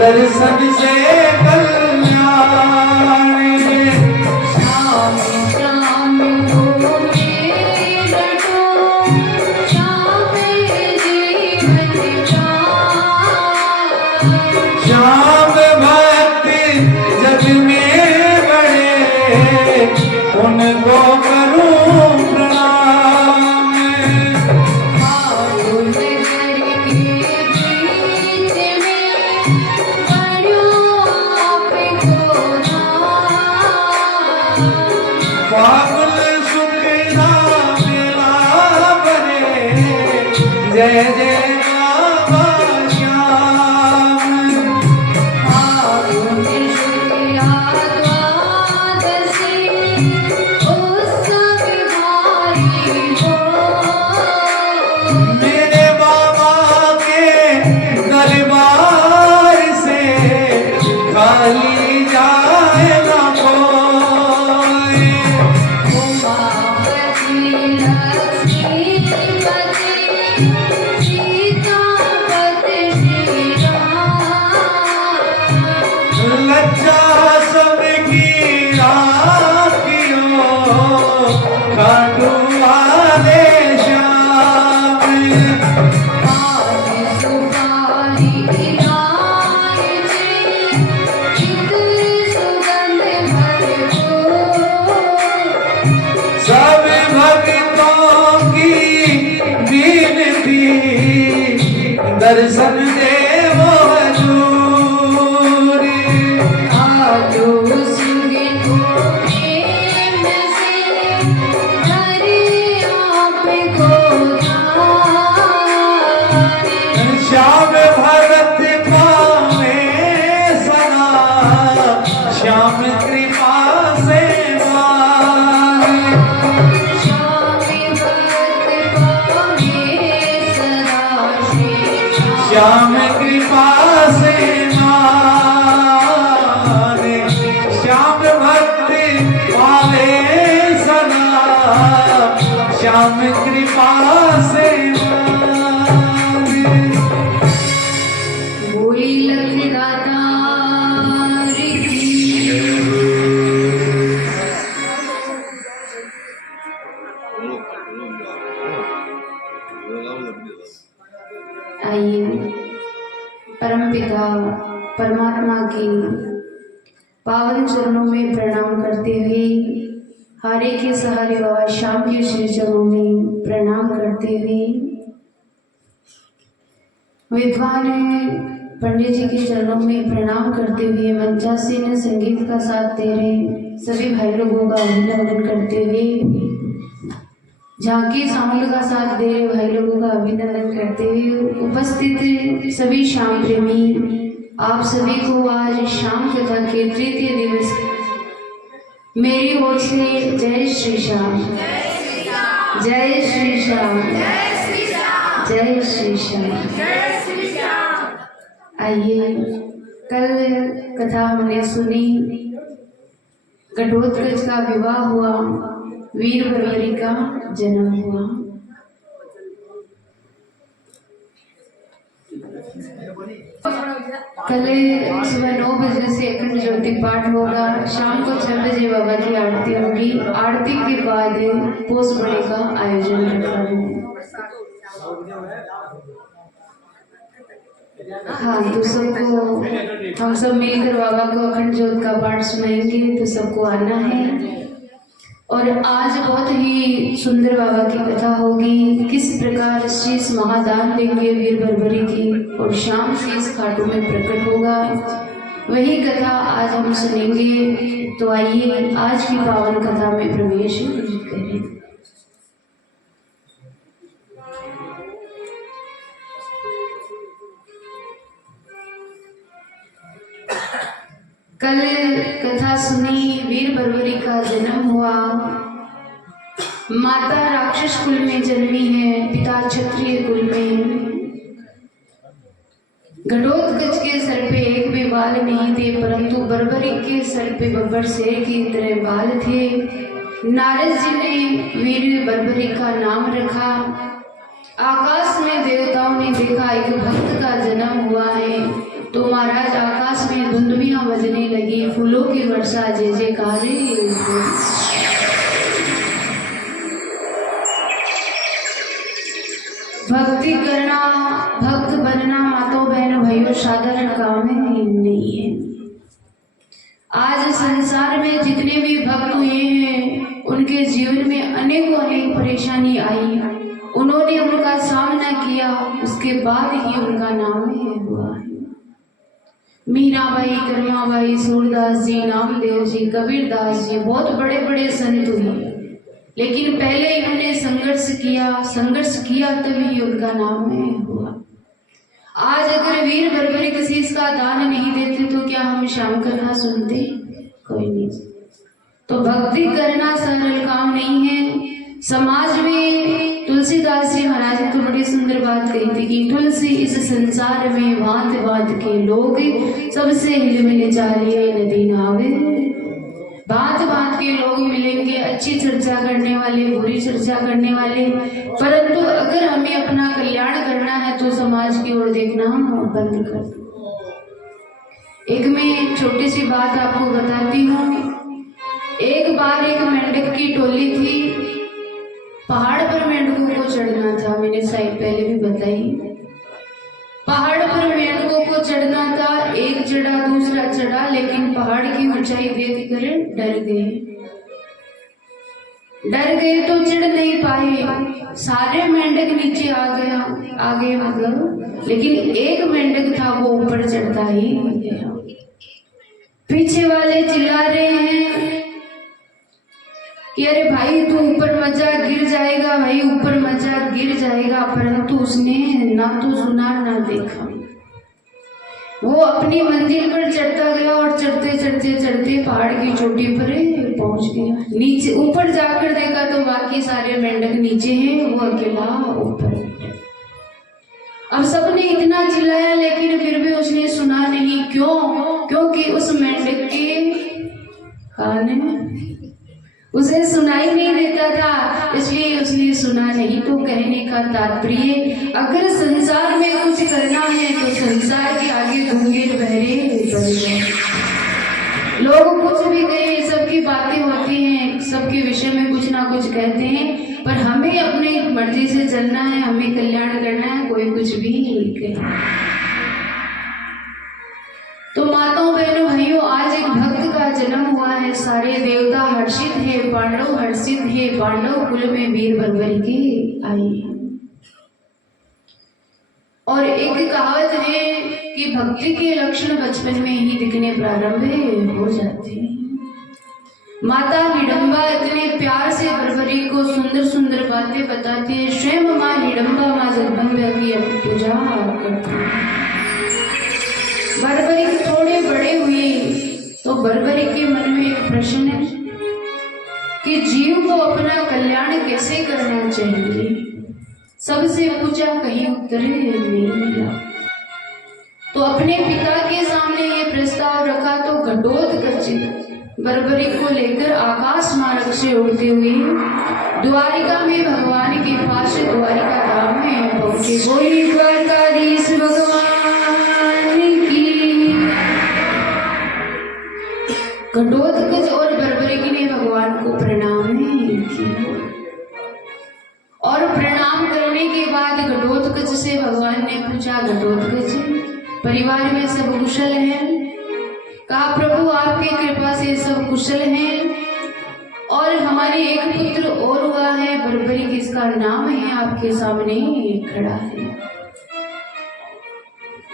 दर्शन से श्याम भक्ति जग में बड़े उनको करूं प्रणाम। बच्चा सबकी राखियो खाटू वाले श्याम सब भक्तों की विनती दर्शन देवो हजूरी श्याम भगत पावे सदा श्याम कृपा से श्याम कृपा से माने श्याम भक्ति पावे सदा श्याम कृपा से माने बोली लक्ष्मी दाता आइए परमपिता परमात्मा की पावन चरणों में प्रणाम करते हुए हारे के सहारे बाबा श्याम के श्री चरणों में प्रणाम करते हुए विद्वान पंडित जी के चरणों में प्रणाम करते हुए मंचासीन संगीत का साथ दे रहे सभी भाई लोगों का अभिनंदन करते हुए झांकी साउंड का साथ दे रहे भाई लोगों का अभिनंदन करते हुए उपस्थित सभी श्याम प्रेमी आप सभी को आज शाम कथा के तृतीय दिवस मेरी ओर से जय श्री श्याम, जय श्री श्याम, जय श्री श्याम। आइए कल कथा हमने सुनी, घटोत्कच का विवाह हुआ, वीर बर्बरी का जन्म हुआ। कल सुबह 9 बजे से अखंड ज्योति पाठ होगा, शाम को 6 बजे बाबा की आरती होगी। आरती के बाद पोष बड़े का आयोजन रखा है। हाँ, तो सबको हम सब मिलकर बाबा को अखंड ज्योत का पाठ सुनाएंगे, तो सबको आना है। और आज बहुत ही सुंदर बाबा की कथा होगी, किस प्रकार शीश महादान देंगे वीर बर्बरी की और शाम शीश खाटू में प्रकट होगा, वही कथा आज हम सुनेंगे। तो आइए आज की पावन कथा में प्रवेश करें। कल कथा सुनी, वीर बर्बरी का जन्म हुआ। माता राक्षस कुल में जन्मी है, पिता क्षत्रिय कुल में। घटोत्कच के सर पे एक भी बाल नहीं थे, परंतु बर्बरी के सर पे बब्बर शेर की तरह बाल थे। नारद जी ने वीर बर्बरी का नाम रखा। आकाश में देवताओं ने देखा एक भक्त का जन्म हुआ है, तो महाराज आकाश में धुंधुमियां बजने लगी, फूलों की वर्षा जय जयकार। भक्ति करना, भक्त बनना माताओं बहनों भाइयों साधारण काम नहीं है। आज संसार में जितने भी भक्त हुए हैं, उनके जीवन में अनेकों अनेक परेशानी आई, उन्होंने उनका सामना किया, उसके बाद ही उनका नाम हुआ है। मीराबाई, कर्माबाई, सूरदास जी, नामदेव जी, कबीरदास जी, बहुत बड़े बड़े संत हुए, लेकिन पहले इन्होंने संघर्ष किया तभी उनका नाम हुआ। आज अगर वीर बर्बरी किसी इसका दान नहीं देते तो क्या हम शाम कथा सुनते? कोई नहीं। तो भक्ति करना सरल काम नहीं है। समाज में तुलसीदास जी महाराज ने तो बड़ी सुंदर बात कही थी कि तुलसी इस संसार में भांत भांत के लोग, सबसे हिल मिल चालिए नदी नावे। भांत भांत के लोग मिलेंगे, अच्छी चर्चा करने वाले, बुरी चर्चा करने वाले, परंतु अगर हमें अपना कल्याण करना है तो समाज की ओर देखना हम बंद कर दो। एक मैं छोटी सी बात आपको बताती हूँ। एक बार एक मेंढक की टोली थी, पहाड़ पर मेंढकों को चढ़ना था। मैंने शायद पहले भी बताई, पहाड़ पर मेंढकों को चढ़ना था। एक चढ़ा, दूसरा चढ़ा, लेकिन पहाड़ की ऊंचाई देखकर डर गए तो चढ़ नहीं पाए। सारे मेंढक नीचे आ गए मतलब, लेकिन एक मेंढक था वो ऊपर चढ़ता ही गया। पीछे वाले चिल्ला रहे हैं कि अरे भाई तू ऊपर मत जा, गिर जाएगा, भाई ऊपर मत जा, गिर जाएगा। परंतु उसने ना तो सुना ना देखा। वो अपनी मंजिल पर चढ़ता गया और चढ़ते चढ़ते चढ़ते पहाड़ की चोटी पर पहुंच गया। नीचे ऊपर जाकर देखा तो बाकी सारे मेंढक नीचे हैं, वो अकेला ऊपर। अब सबने इतना चिल्लाया लेकिन फिर भी उसने सुना नहीं। क्यों? क्योंकि उस मेंढक के कान में उसे सुनाई नहीं देता था, इसलिए उसने सुना नहीं। तो कहने का तात्पर्य, अगर संसार में कुछ करना है तो संसार के आगे गंगे बहरे बन जाए। लोग कुछ भी कहें, सबकी बातें होती हैं, सबके विषय में कुछ ना कुछ कहते हैं, पर हमें अपनी मर्जी से चलना है, हमें कल्याण करना है, कोई कुछ भी नहीं कहे। तो माताओं बहनों भाइयों, आज एक भक्त का जन्म हुआ है। सारे देवता हर्षित है, पांडव हर्षित है। पांडव कुल में वीर बर्बरी के आई है। और एक कहावत है कि भक्ति के लक्षण बचपन में ही दिखने प्रारंभ हो जाते हैं। माता हिडम्बा इतने प्यार से बर्बरी को सुंदर सुंदर बातें बताती है। स्वयं माँ हिडम्बा माँ जगदम्बा की पूजा करती है। बर्बरी थोड़े बड़े हुए तो बर्बरी के मन में एक प्रश्न है कि जीव को अपना कल्याण कैसे करना चाहिए। सबसे पूछा, कहीं उत्तर नहीं मिला। तो अपने पिता के सामने ये प्रस्ताव रखा तो घटोत्कच बर्बरी को लेकर आकाश मार्ग से उड़ते हुए द्वारिका में भगवान के पास, द्वारिका धाम में पहुंचे। बोली द्वारकाधीश भगवान की। घटोत्कच और बर्बरी ने भगवान को प्रणाम किया और प्रणाम करने के बाद घटोत्कच से भगवान ने पूछा, घटोत्कच परिवार में सब कुशल हैं? कहा, प्रभु आपकी कृपा से सब कुशल हैं और हमारे एक पुत्र और हुआ है, बर्बरी, किसका नाम है आपके सामने खड़ा है।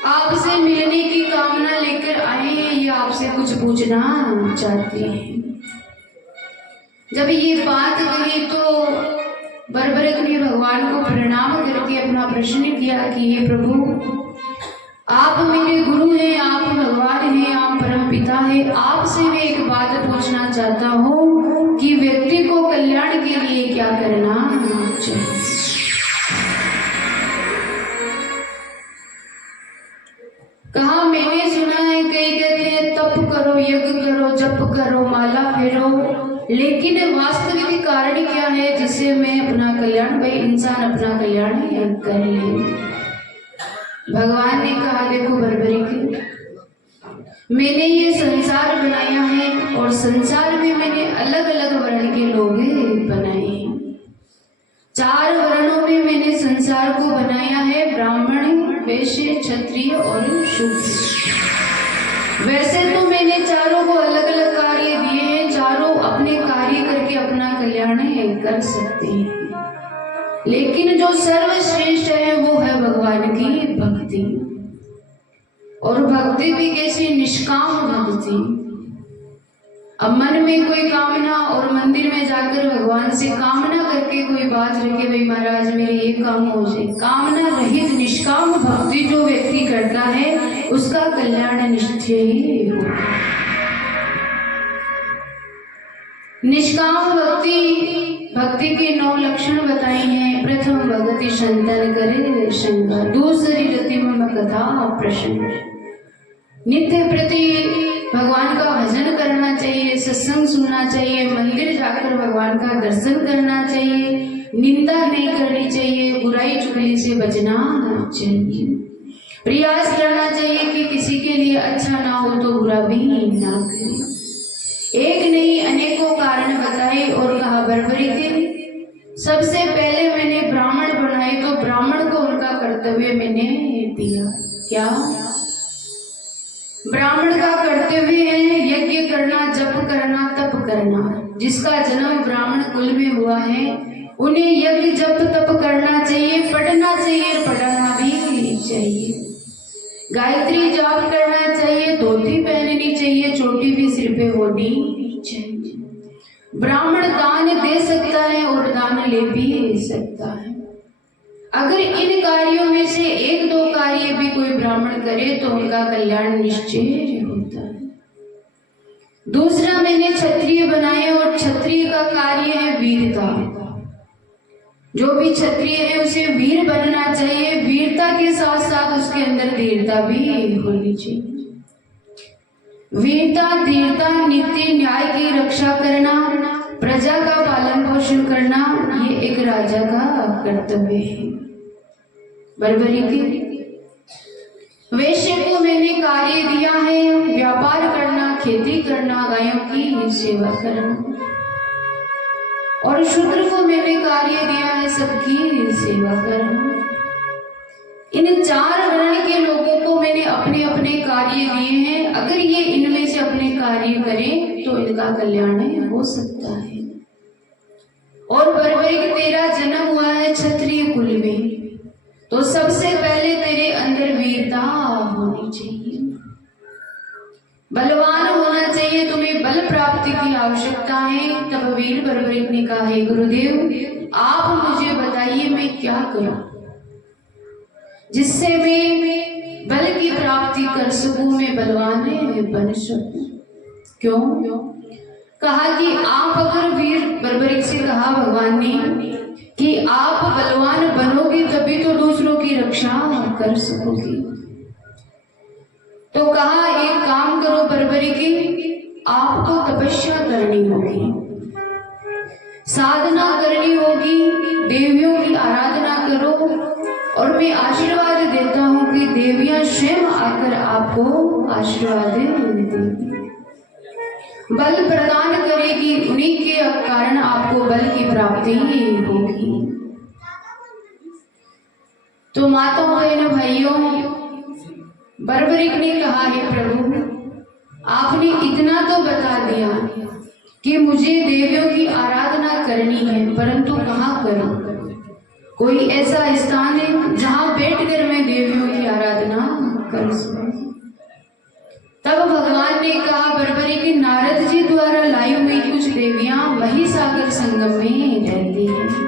आपसे मिलने की कामना लेकर आए हैं, ये आपसे कुछ पूछना चाहते हैं। जब ये बात कही तो बर्बरिक ने भगवान को प्रणाम करके अपना प्रश्न किया कि हे प्रभु, आप मेरे गुरु हैं, आप भगवान हैं, आप परम पिता हैं। आपसे मैं एक बात पूछना चाहता हूँ कि व्यक्ति को कल्याण के लिए क्या करना चाहिए। कहा, मैंने सुना है कई कहते हैं तप करो, यज्ञ करो, जप करो, माला फेरो, लेकिन वास्तविक कारण क्या है जिससे मैं अपना कल्याण, भाई इंसान अपना कल्याण कर ले। भगवान ने कहा, देखो बर्बरी, मैंने ये संसार बनाया है और संसार में मैंने अलग अलग वर्ण के लोग बनाए हैं। 4 वर्णों में मैंने संसार को बनाया है, ब्राह्मण, वैश्य, क्षत्रिय और शूद्र। वैसे तो मैंने चारों को अलग अलग कार्य दिए हैं, चारों अपने कार्य करके अपना कल्याण कर सकते हैं, लेकिन जो सर्वश्रेष्ठ है वो है भगवान की भक्ति। और भक्ति भी कैसी? निष्काम भक्ति। अब मन में कोई कामना और मंदिर में जाकर भगवान से कामना करके कोई बात रखे, भाई महाराज मेरे ये काम हो जाए, कामना रहित निष्काम भक्ति जो व्यक्ति करता है उसका कल्याण निश्चय ही होगा। निष्काम भक्ति के 9 लक्षण बताए हैं। प्रथम, भगति संतन करे शंका, दूसरी रति में कथा प्रसन्न। नित्य प्रति भगवान का भजन करना चाहिए, सत्संग सुनना चाहिए, मंदिर जाकर भगवान का दर्शन करना चाहिए, निंदा नहीं करनी चाहिए, बुराई चुगली से बचना चाहिए। प्रयास करना चाहिए कि किसी के लिए अच्छा ना हो तो बुरा भी ना करे। एक नहीं अनेकों कारण बताए और कहा बर्बरी के सबसे पहले मैंने ब्राह्मण बनाए तो ब्राह्मण को उनका कर्तव्य मैंने दिया। क्या? ब्राह्मण का कर्तव्य है यज्ञ करना, जप करना, तप करना। जिसका जन्म ब्राह्मण कुल में हुआ है उन्हें यज्ञ जप तप करना चाहिए, पढ़ना चाहिए, पढ़ना भी चाहिए। गायत्री जाप करना चाहिए, धोती पहननी चाहिए, चोटी भी सिर पे होनी चाहिए। ब्राह्मण दान दे सकता है और दान ले भी सकता है। अगर इन कार्यों में से एक दो कार्य भी कोई ब्राह्मण करे तो उनका कल्याण निश्चय होता है। दूसरा मैंने क्षत्रिय बनाए और क्षत्रिय का कार्य है वीरता। जो भी क्षत्रिय है उसे वीर बनना चाहिए, वीरता के साथ साथ उसके अंदर धीरता भी होनी चाहिए। वीरता, धीरता, नीति न्याय की रक्षा करना, प्रजा का पालन पोषण करना, ये एक राजा का कर्तव्य है। बर्बरी के वैश्य को मैंने कार्य दिया है व्यापार करना, खेती करना, गायों की सेवा करना। और शूद्र को मैंने कार्य दिया है सबकी सेवा करना। इन चार वर्ण के लोगों को मैंने अपने अपने कार्य दिए हैं। अगर ये इनमें से अपने कार्य करें तो इनका कल्याण हो सकता है। और बर्बरी तेरा जन्म हुआ है क्षत्रिय कुल में, तो सबसे पहले तेरे अंदर वीरता होनी चाहिए, बलवान होना चाहिए, तुम्हें बल प्राप्ति की आवश्यकता है। तब वीर बर्बरिक ने कहा है गुरुदेव आप मुझे बताइए मैं क्या करूं जिससे मैं बल की प्राप्ति कर सकूं, मैं बलवान बन सकूं। क्यों? कहा कि आप अगर वीर बर्बरिक से कहा भगवान ने कि आप बलवान बनोगे तभी तो दूसरों की रक्षा कर सकोगे। तो कहा एक काम करो बर्बरी की, आपको तपस्या करनी होगी, साधना करनी होगी, देवियों की आराधना करो। और मैं आशीर्वाद देता हूं कि देवियां स्वयं आकर आपको आशीर्वाद देंगी, बल प्रदान करेगी, उन्हीं के कारण आपको बल की प्राप्ति होगी। तो माताओं बहनों भाइयों, बर्बरिक ने कहा है प्रभु आपने इतना तो बता दिया कि मुझे देवियों की आराधना करनी है, परंतु कहाँ करूं? कोई ऐसा स्थान है जहां बैठकर मैं देवियों की आराधना कर सकूं? तब भगवान ने कहा बर्बरी की नारद जी द्वारा लाई हुई कुछ देवियां महिसागर संगम में रहती हैं।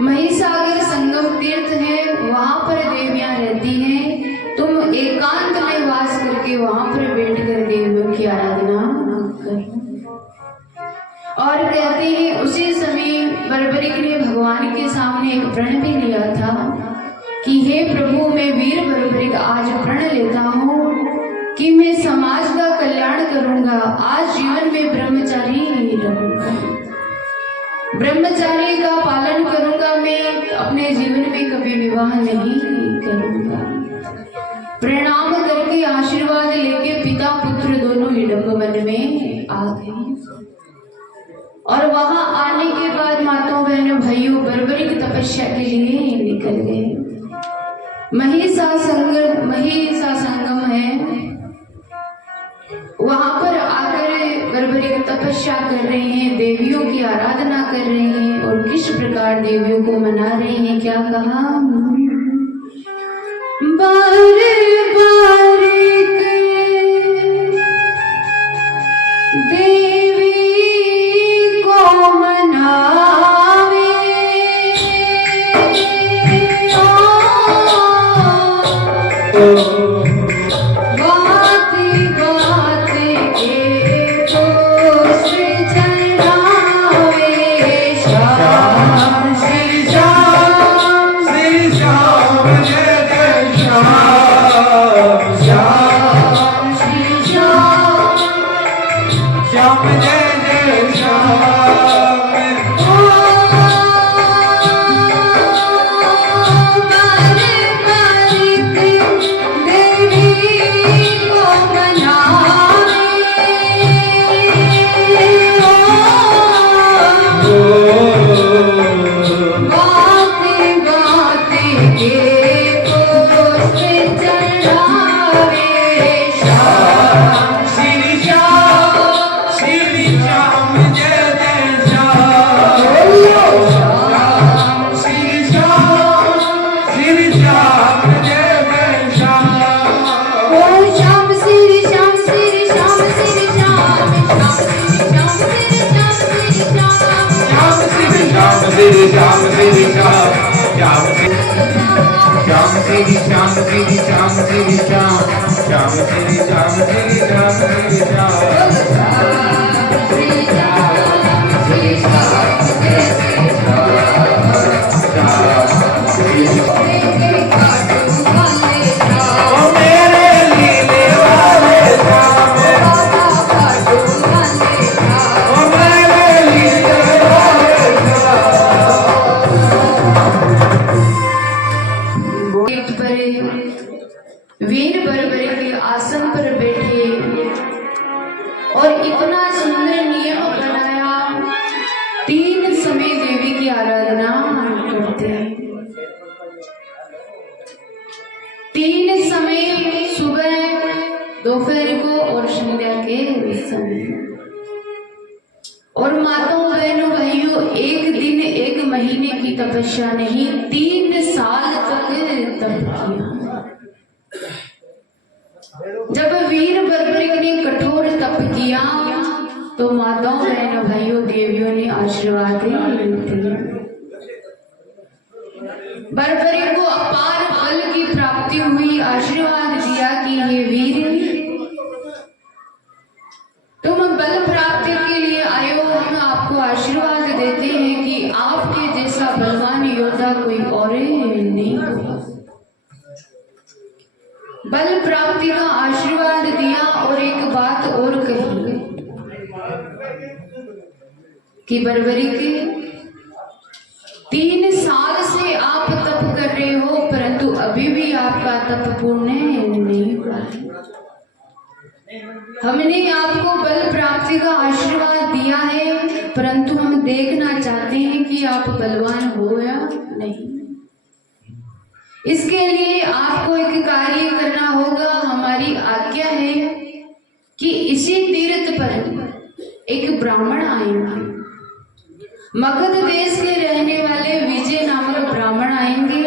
महिसागर संगम तीर्थ है, वहां पर देवियां रहती हैं। तुम एकांत में वास करके वहां पर बैठकर देवियों की आराधना करो। और कहते हैं उसी समय बर्बरिक ने भगवान के सामने एक प्रण भी लिया था कि हे प्रभु मैं वीर बर्बरिक आज प्रण लेता हूँ कि मैं समाज का कल्याण करूंगा, आज जीवन में ब्रह्मचारी रहूंगा, ब्रह्मचारी का पालन करूंगा, मैं अपने जीवन में कभी विवाह नहीं करूंगा। प्रणाम करके आशीर्वाद लेके पिता पुत्र दोनों हिडम्ब वन में आ गए। और वहां आने के बाद माताओं बहनों भाइयों बर्बरिक तपस्या के लिए निकल गए। महिषा संगम है, वहां पर आकर बर्बरिक तपस्या कर रहे हैं, देवियों की आराधना कर रहे हैं। और किस प्रकार देवियों को मना रहे हैं? क्या कहा? देवी को मनावे बात बात के तो सृजनावे श्याम श्री श्याम जय जय श्याम श्री श्याम श्री श्याम श्याम श्री श्याम श्री श्याम श्री श्याम श्री श्याम श्याम श्री श्याम श्री श्याम श्री श्याम वीर बरबरी के आसन पर बैठे और इतना सुंदर नियम बनाया, 3 समय देवी की आराधना करते हैं। 3 समय, सुबह, दोपहर को और संध्या के समय। और माताओं बहनों भाइयों, एक दिन एक महीने की तपस्या नहीं, 3 साल तक तप किया। जब वीर बरबरी ने कठोर तप किया तो माताओं बहनों भाइयों देवियों ने आशीर्वाद दिया। बरबरी को अपार बल की प्राप्ति हुई, आशीर्वाद दिया कि हे वीर, तुम बल प्राप्ति के लिए आए हो। हम आपको आशीर्वाद देते हैं कि आपके जैसा बलवान योद्धा कोई और नहीं। बल प्राप्ति का आशीर्वाद दिया और एक बात और कही कि बरबरी के 3 साल से आप तप कर रहे हो, परंतु अभी भी आपका तप पूर्ण नहीं हुआ। हमने आपको बल प्राप्ति का आशीर्वाद दिया है, परंतु हम देखना चाहते हैं कि आप बलवान हो या नहीं। इसके लिए आपको एक कार्य करना होगा। हमारी आज्ञा है कि इसी तीर्थ पर एक ब्राह्मण आएंगे, मगध देश के रहने वाले विजय नामक ब्राह्मण आएंगे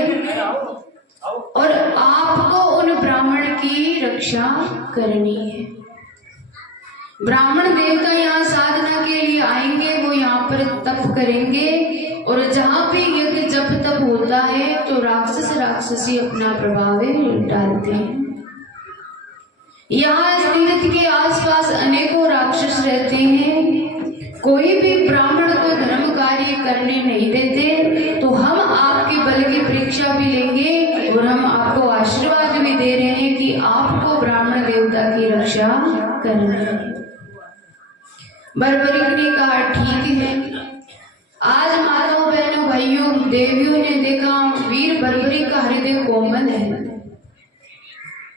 और आपको उन ब्राह्मण की रक्षा करनी है। ब्राह्मण देवता यहाँ साधना के लिए आएंगे, वो यहाँ पर तप करेंगे और जहाँ भी यज्ञ जप तप होता है तो राक्षस राक्षसी अपना प्रभाव डालते हैं। यहाँ तीर्थ के आसपास अनेकों राक्षस रहते हैं। कोई भी ब्राह्मण को धर्म कार्य करने नहीं देते, तो हम आपके बल की परीक्षा भी लेंगे और हम आपको आशीर्वाद भी दे रहे हैं कि आपको ब्राह्मण देवता की रक्षा करनी है। बरबरी ने कहा ठीक है। आज माताओं बहनों भाइयों देवियों ने देखा वीर बरबरी का हृदय कोमल है।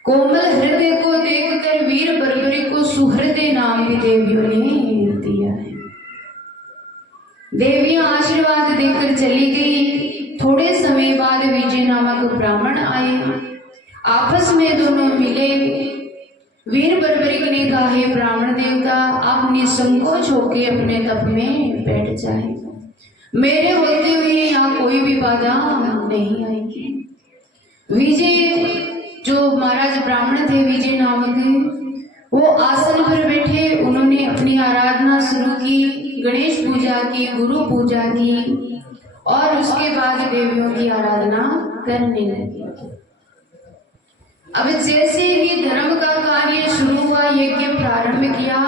कोमल हृदय को देखकर वीर बरबरी को सुहृदय नाम भी देवियों ने दिया है। देवियां आशीर्वाद देकर चली गई। थोड़े समय बाद विजय नामक ब्राह्मण आए, आपस में दोनों मिले। वीर बरबरी ने कहा हे ब्राह्मण देवता, आप निसंकोच होके अपने तप में बैठ जाए, मेरे होते हुए यहाँ कोई भी बाधा नहीं आएगी। विजय जो महाराज ब्राह्मण थे विजय नामक, वो आसन पर बैठे। उन्होंने अपनी आराधना शुरू की, गणेश पूजा की, गुरु पूजा की और उसके बाद देवियों की आराधना करने लगे। अब जैसे ही धर्म का कार्य शुरू हुआ, यज्ञ प्रारंभ किया।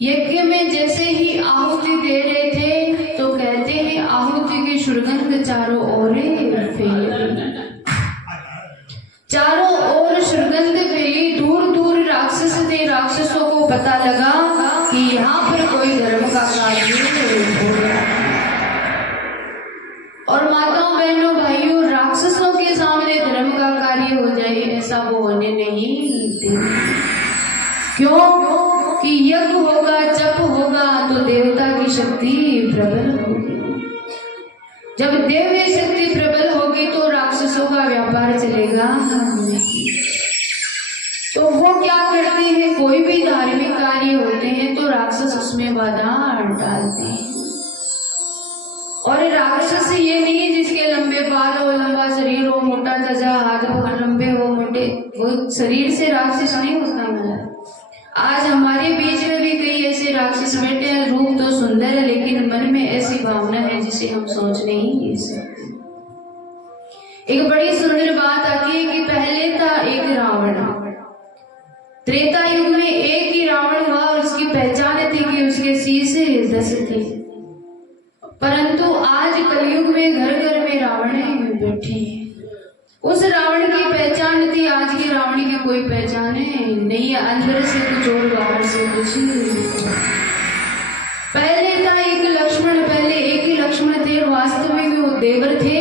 यज्ञ में जैसे ही आहुति दे रहे थे तो कहते हैं आहुति की सुगंध चारों ओर फैल गई। चारों ओर सुगंध फैली। दूर दूर राक्षस थे, राक्षसों को पता लगा कि यहाँ पर कोई धर्म का कार्य हो रहा है। और माताओं बहनों भाइयों, राक्षसों के सामने धर्म का कार्य हो जाए ऐसा वो होने नहीं देंगे। क्यों? कि यज्ञ होगा, जप होगा तो देवता की शक्ति प्रबल होगी। जब देवी शक्ति प्रबल होगी तो राक्षसों का व्यापार चलेगा नहीं। तो वो क्या करते हैं, कोई भी धार्मिक कार्य होते हैं तो राक्षस उसमें बाधा डालते हैं। और राक्षस ये नहीं जिसके लंबे बाल हो, लंबा शरीर हो, मोटा तजा हाथ लंबे हो, मोटे, वो शरीर से राक्षस नहीं होता। आज हमारे बीच में भी कई ऐसे राक्षस बैठे हैं, रूप तो सुंदर है लेकिन मन में ऐसी भावना है जिसे हम सोच नहीं सकते। एक बड़ी सुंदर बात आती है कि पहले था एक रावण, त्रेता युग में एक ही रावण हुआ और उसकी पहचान थी कि उसके शीश 10 थे। परंतु आज कलयुग में घर घर में रावण बैठे हैं। उस रावण की पहचान थी, आज के रावण की कोई पहचान नहीं है। अंदर से कुछ और बाहर से कुछ। पहले था एक लक्ष्मण, पहले एक ही लक्ष्मण थे। वास्तविक वो देवर थे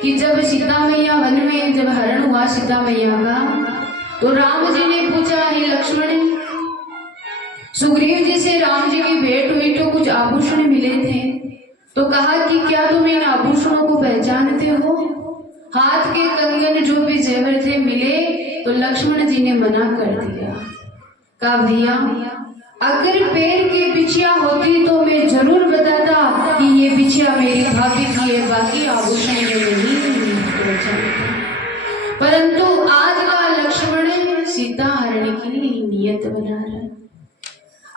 कि जब सीता मैया वन में जब हरण हुआ सीता मैया का, तो राम जी ने पूछा, हे लक्ष्मण, सुग्रीव जी से राम जी की भेंट हुई तो कुछ आभूषण मिले थे, तो कहा कि क्या तुम इन आभूषणों को पहचानते हो? हाथ के कंगन जो भी जेवर थे मिले, तो लक्ष्मण जी ने मना कर दिया। कहा भैया, अगर पैर की बिछिया होती तो मैं जरूर बताता कि ये बिछिया मेरी भाभी की है, बाकी आभूषण में नहीं पहचानता। परंतु आज का लक्ष्मण सीता हरण की नियत बना रहा है।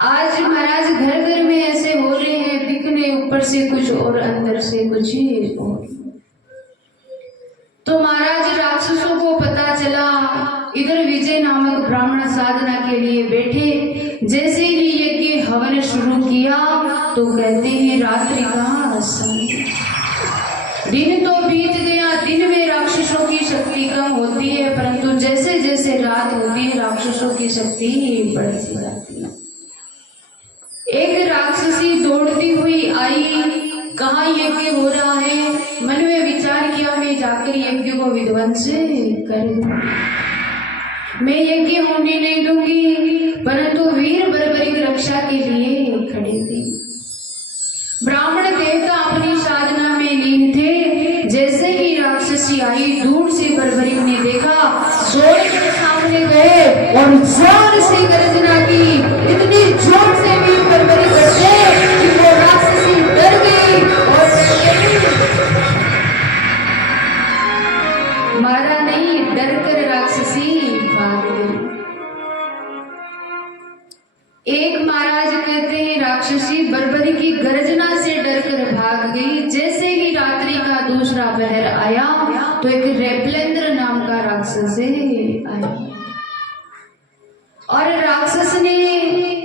आज महाराज घर घर में ऐसे हो रहे हैं, दिखने ऊपर से कुछ और अंदर से कुछ और। तो महाराज राक्षसों को पता चला, इधर विजय नामक ब्राह्मण साधना के लिए बैठे। जैसे ही यज्ञ हवन शुरू किया तो कहते हैं रात्रि का समय, दिन तो बीत गया। दिन में राक्षसों की शक्ति कम होती है, परंतु जैसे जैसे रात होती है राक्षसों की शक्ति बढ़ती जाती है। एक राक्षसी दौड़ती हुई आई, कहाँ यज्ञ हो रहा है? मन में विचार किया, मैं जाकर यज्ञ को विध्वंस कर दूं, मैं यज्ञ होने नहीं दूंगी। परंतु वीर बर्बरी की रक्षा के लिए खड़े थे। ब्राह्मण देवता अपनी साधना में लीन थे। जैसे ही राक्षसी आई, दूर से बर्बरी ने देखा, दौड़ के सामने गए और जोर से गर्जना की। इतनी जोर से वीर बर्बरी करते कि वो राक्षसी डर गई और मारा नहीं, डर कर राक्षसी भाग गई। एक महाराज कहते हैं राक्षसी बर्बरी की गर्जना से डरकर भाग गई। जैसे ही रात्रि का दूसरा पहर आया तो एक रेपलेंद्र नाम का राक्षस आया और राक्षस ने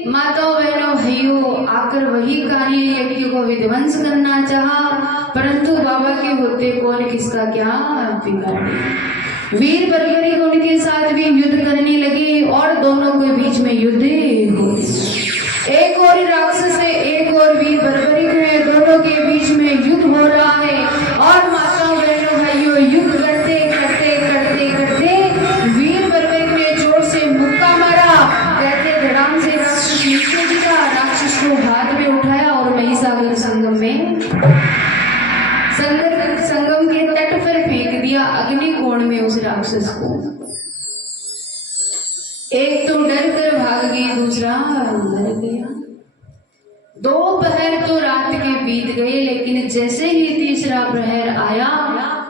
माताओं बहनों भाइयों आकर वही कार्य यज्ञ को विध्वंस करना चाहा। परंतु बाबा के होते कौन किसका क्या बिगाड़े। वीर बर्बरी उनके साथ भी युद्ध करने लगे और दोनों के बीच में युद्ध हो। एक और राक्षस है, एक और वीर बर्बरी है, दोनों के बीच में युद्ध हो रहा है। और माताओं बहनों भाइयों युद्ध करते करते करते करते वीर बर्बरी ने जोर से मुक्का मारा। कहते धड़ाम से राक्षस नीचे गिरा, राक्षस को हाथ में उठाया और महिसागर संगम में संगम के तट पर फेंक दिया, अग्निकोण में उस राक्षस को। एक तो डर कर भाग गई, दूसरा मर गया। दो पहर तो रात के बीत गए, लेकिन जैसे ही तीसरा प्रहर आया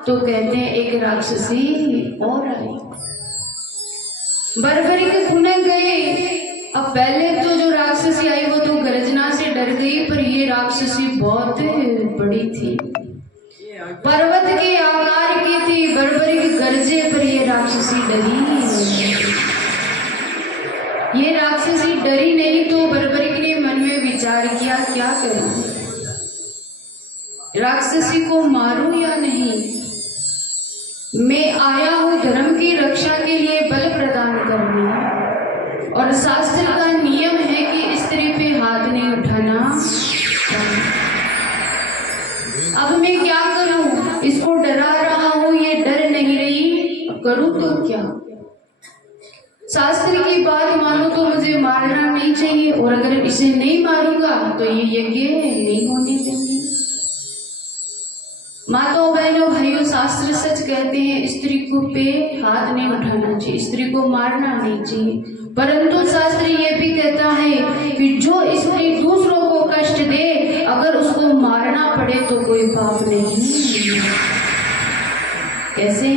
तो कहते हैं एक राक्षसी और आई। बर्बरी के पुनः गए। अब पहले तो जो राक्षसी आई वो तो गर्जना से डर गई, पर ये राक्षसी बहुत बड़ी थी, पर्वत के आकार की थी। बर्बरी की गर्जे पर ये राक्षसी डरी नहीं। ये राक्षसी डरी नहीं तो बर्बरी ने मन में विचार किया, क्या करूं, राक्षसी को मारूं या नहीं? मैं आया हूं धर्म की रक्षा के लिए, बल प्रदान करने, और शास्त्र का नियम है कि स्त्री पे हाथ नहीं उठाना। अब मैं क्या करूं? इसको डरा रहा हूं, ये डर नहीं रही, करूं तो क्या? शास्त्र की बात मानो तो मुझे मारना नहीं चाहिए, और अगर इसे नहीं मारूंगा तो ये यज्ञ नहीं होने देंगे। माताओं बहनों भाइयों, शास्त्र सच कहते हैं स्त्री को पे हाथ नहीं उठाना चाहिए, स्त्री को मारना नहीं चाहिए। परंतु शास्त्र ये भी कहता है कि जो स्त्री दूसरों को कष्ट दे, अगर उसको मारना पड़े तो कोई पाप नहीं। कैसे?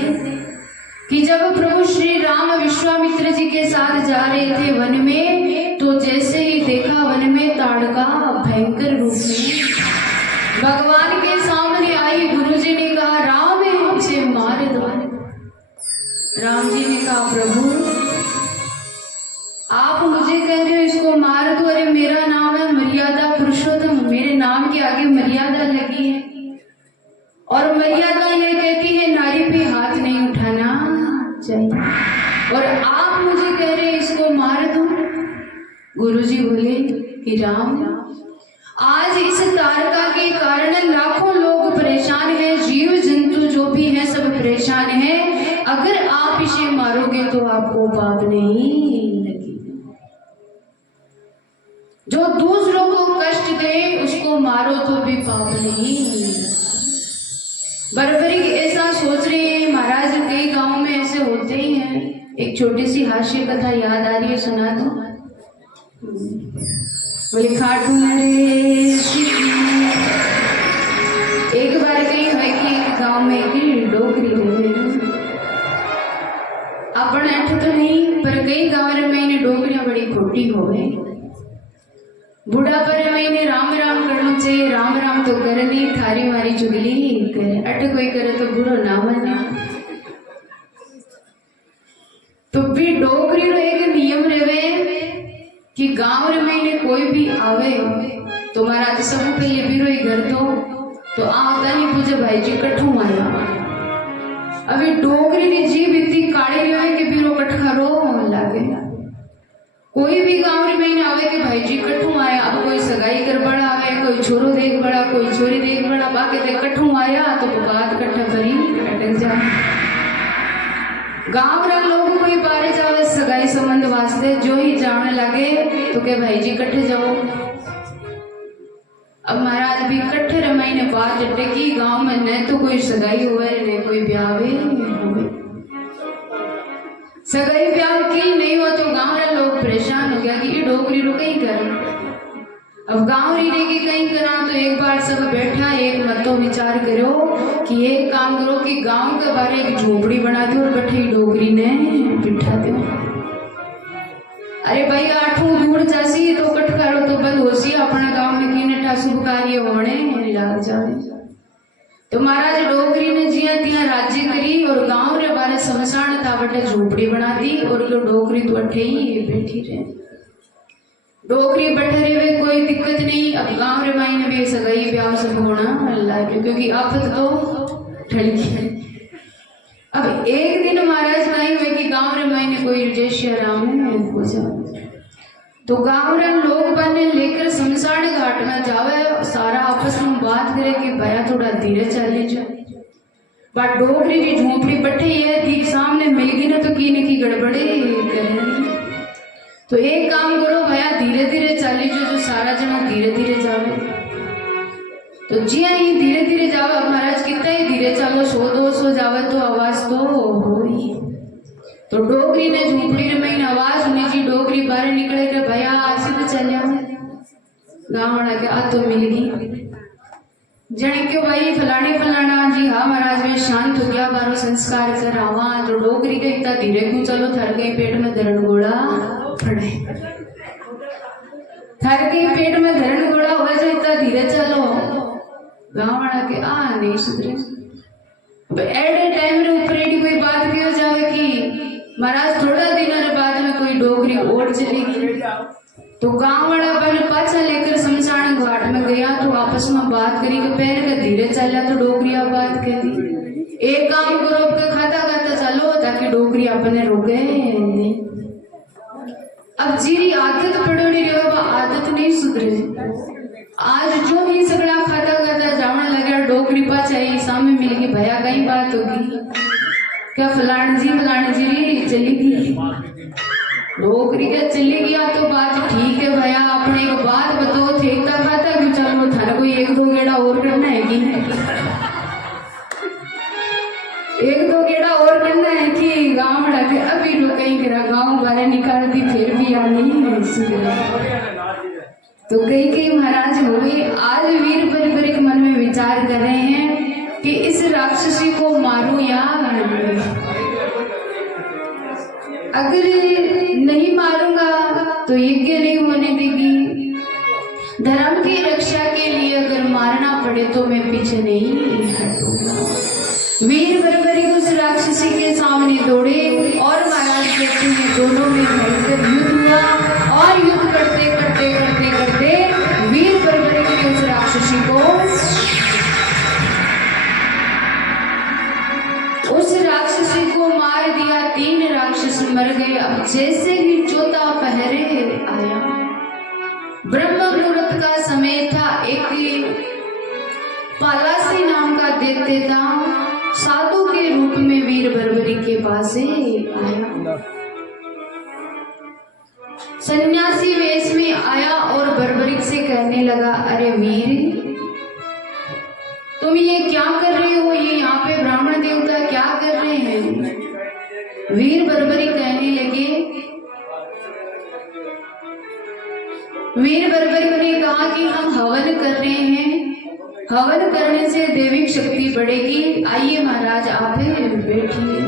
कि जब प्रभु श्री राम विश्वामित्र जी के साथ जा रहे थे वन में, तो जैसे ही देखा वन में ताड़का भयंकर रूप में भगवान के सामने आई। गुरु जी ने कहा राम इसे मार दो। राम जी ने कहा प्रभु आप मुझे कह रहे हो इसको मार दो, अरे मेरा नाम है मर्यादा पुरुषोत्तम, मेरे नाम के आगे मर्यादा लगी है और मर्यादा ये कहती है नारी पे हाथ नहीं उठाना चाहिए, और आप मुझे कह रहे हैं इसको मार दो। गुरुजी बोले कि राम आज इस तारका के कारण लाखों लोग परेशान हैं, जीव जंतु जो भी हैं सब परेशान हैं, अगर आप इसे मारोगे तो आपको पाप नहीं लगेगा। जो दूसरों को कष्ट दे उसको मारो तो भी पाप नहीं। बरबरी ऐसा सोच रहे हैं महाराज, कई गांव में ऐसे होते ही हैं। एक छोटी सी हास्य कथा याद आ रही है, सुना दो। बोले खाटू नरेश एक बार कहीं है कि एक गांव में एक डोकरी रहे, अपन ऐठ तो नहीं पर कई गांव में इन्हें डोकरियां बड़ी खोटी हो गई। बूढ़ा पर मैंने राम राम करना चाहिए, राम राम तो कर दी, थारी मारी चुगली करे, अट कोई करे तो बुरो ना मने। तो भी डोगरी रो एक नियम रहे कि गांव रे महीने कोई भी आवे तो महाराज सब पहले बीरो ही घर तो आता नहीं पूछे भाई जी कठू मारा। अभी डोगरी री जीव इतनी काड़ी रहे कि बीरो कटखा रो लागे। कोई भी गांव रे महीने आवे कि भाई जी कठू आया, अब कोई सगाई कर बड़ा आवे, कोई छोरो देख बड़ा, कोई छोरी देख बड़ा, बाकी ते कठू आया तो बात कट्ठा करी अटक जा। गांव रे लोग कोई बारे जावे सगाई संबंध वास्ते, जो ही जाने लगे तो के भाई जी कट्ठे जाओ। अब महाराज भी कट्ठे रे महीने बात अटकी, गांव में न तो कोई सगाई हुए न कोई ब्याह हुए। सगाई ब्याह की नहीं हुआ तो गांव रे लोग परेशान हो गया कि ये डोगरी रो कहीं कर। अब गांव रीने की कहीं करा तो एक बार सब बैठा, एक मतो विचार करो कि एक काम करो कि गांव के बारे एक झोपड़ी बना दो और बैठे डोगरी ने बिठा दो। अरे भाई आठों दूर जासी तो कटकारो तो बंद होसी, अपना गांव में किने शुभ कार्य होने लाग जाए। तो महाराज डोगरी ने जिया तिया राज्य करी और गांव रे बारे समसान था बटे झोपड़ी बना दी और जो डोगरी तो अठे ही बैठी रहे। डोगरी बैठे रहे कोई दिक्कत नहीं। अब गांव रे मायने भी सगाई ब्याह सब होना लगे क्योंकि आफत तो ठड़की। अब एक दिन महाराज नहीं हुए कि गांव रे मायने कोई जय राम हो जाए तो गांव रे लोग बने लेकर शमशान घाट में जावे, सारा आपस में बात करे कि भैया थोड़ा धीरे चले जाओ। पर डोगरी की झोपड़ी बैठे है ठीक सामने मिल गई ना तो की गड़बड़े करे। तो एक काम करो भैया धीरे धीरे चली जो सारा जना धीरे धीरे जावे। तो जी ही धीरे धीरे जावे। महाराज कितना ही धीरे चलो 100-200 जावे तो आवाज तो हो ही। तो डोगरी ने झोपड़ी में आवाज सुनी जी, डोगरी बाहर निकले के भैया सीधे चल जाओ। गाँव वाला के आ तो मिल गई जने क्यों भाई फलाने फलाना जी हाँ महाराज में शांत हो गया, बारो संस्कार कर आवा। तो डोगरी के इतना धीरे क्यों चलो, थर गई पेट में धरण गोड़ा पड़े, थर गई पेट में धरण गोड़ा हो जाए इतना धीरे चलो। गाँव वाला के आ नहीं सुधरे। एट टाइम रे ऊपर कोई बात क्यों जावे कि महाराज थोड़ा दिन बाद में कोई डोगरी और चलेगी। तो गांव वाला बन पाछा लेकर शमशान घाट में गया तो आपस में बात करी कि पैर का धीरे चला तो डोगरिया बात करी। एक काम करो के खाता खाता चलो ताकि डोगरी अपने रोके। अब जीरी आदत पड़ोड़ी रहो आदत नहीं सुधरे। आज जो भी सगड़ा खाता खाता जाने लगा डोगरी पाछा ही सामने मिल गई भैया कहीं बात होगी क्या फलान जी चली गई डोगरी का चली गया तो बात ठीक है भैया अपने को बात बताओ ठेकता खाता क्यों चलो थाना कोई 1-2 गेड़ा और करना है कि 1-2 गेड़ा और करना है कि गाँव के अभी लोग कहीं करा गाँव बारे निकाल दी फिर भी याद नहीं है। तो कई महाराज हो गए। आज वीर बलबरी के मन में विचार कर रहे हैं कि इस राक्षसी को मारूं या अगर नहीं मारूंगा तो यज्ञ नहीं होने देगी। धर्म की रक्षा के लिए अगर मारना पड़े तो मैं पीछे नहीं हटूंगा। वीर बर्बरिक उस राक्षसी के सामने दौड़े और महाराज कहते हैं दोनों में भयंकर युद्ध हुआ और युद्ध करते करते करते करते वीर बर्बरिक ने उस राक्षसी को मार दिया। 3 राक्षस मर गए। अब जैसे ही चौथा पहरे आया, ब्रह्म मुहूर्त का समय था, एक पालासी नाम का दैत्य था, साधु के रूप में वीर बर्बरिक के पास आया। सन्यासी वेश में आया और बर्बरिक से कहने लगा, अरे वीर तुम ये क्या कर रहे हो? ये यहाँ पे ब्राह्मण देवता क्या कर रहे हैं? वीर बर्बरिक कहने लगे, वीर बर्बरिक ने कहा कि हम हवन कर रहे हैं, हवन करने से दैविक शक्ति बढ़ेगी। आइए महाराज आप बैठिए।